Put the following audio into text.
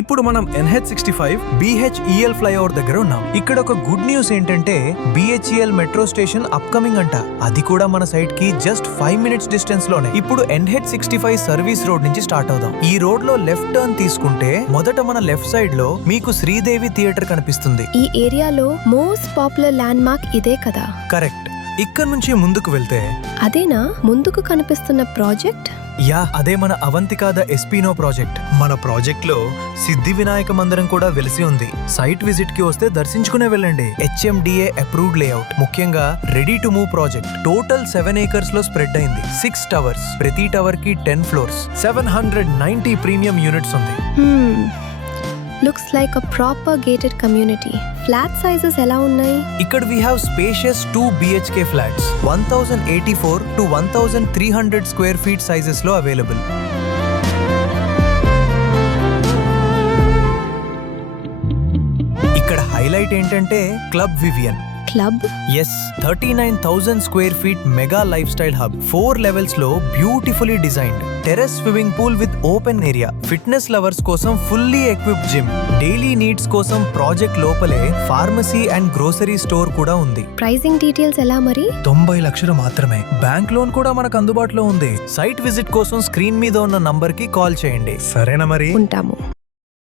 ఇప్పుడు మనం NH65 BHEL flyover దగ్గర ఉన్నాం. ఇక్కడ ఒక గుడ్ న్యూస్ ఏంటంటే BHEL మెట్రో స్టేషన్ అప్కమింగ్ అంట. అది కూడా మన సైట్ కి జస్ట్ 5 మినిట్స్ డిస్టెన్స్ లోనే. ఇప్పుడు NH65 సర్వీస్ రోడ్ నుంచి స్టార్ట్ అవుదాం. ఈ రోడ్ లో లెఫ్ట్ టర్న్ తీసుకుంటే మొదట మన లెఫ్ట్ సైడ్ లో మీకు శ్రీదేవి థియేటర్ కనిపిస్తుంది. ఈ ఏరియాలో మోస్ట్ పాపులర్ ల్యాండ్ మార్క్ ఇదే కదా? కరెక్ట్. ఇక్కడ నుంచి ముందుకు వెళ్తే అదేనా ముందుకు కనిపిస్తున్న ప్రాజెక్ట్? యా, అదే మన అవంతికాద ఎస్పీనో ప్రాజెక్ట్. మన ప్రాజెక్ట్ లో సిద్ధి వినాయక మందిరం కూడా వెలిసి ఉంది. సైట్ విజిట్ కి వస్తే దర్శించుకునే వెళ్ళండి. HMDA approved layout. ముఖ్యంగా ready to move project. Total 7 acres లో స్ప్రెడ్ అయింది. 6 towers, ప్రతి టవర్ కి 10 floors, 790 ప్రీమియం యూనిట్స్ ఉంది. Looks like a proper gated community. Flat sizes ఎలా ఉన్నాయి? ఇక్కడ we have spacious 2 BHK flats, 1084 to 1300 square feet sizes లో అవైలబుల్. ఇక్కడ హైలైట్ ఏంటంటే club Vivian. Club? Yes, 39,000 square feet mega lifestyle hub. 4 levels లో beautifully designed. Terrace swimming pool with open area. Fitness lovers కోసం fully equipped gym. Daily needs కోసం project లోపలే pharmacy and grocery store కూడా ఉంది. Pricing details ఎలా మరి? 90 లక్షలు మాత్రమే. బ్యాంక్ లోన్ కూడా మనకు అందుబాటులో ఉంది. సైట్ విజిట్ కోసం స్క్రీన్ మీద ఉన్న నంబర్ కి కాల్ చేయండి. సరేనా మరి? ఉంటాము.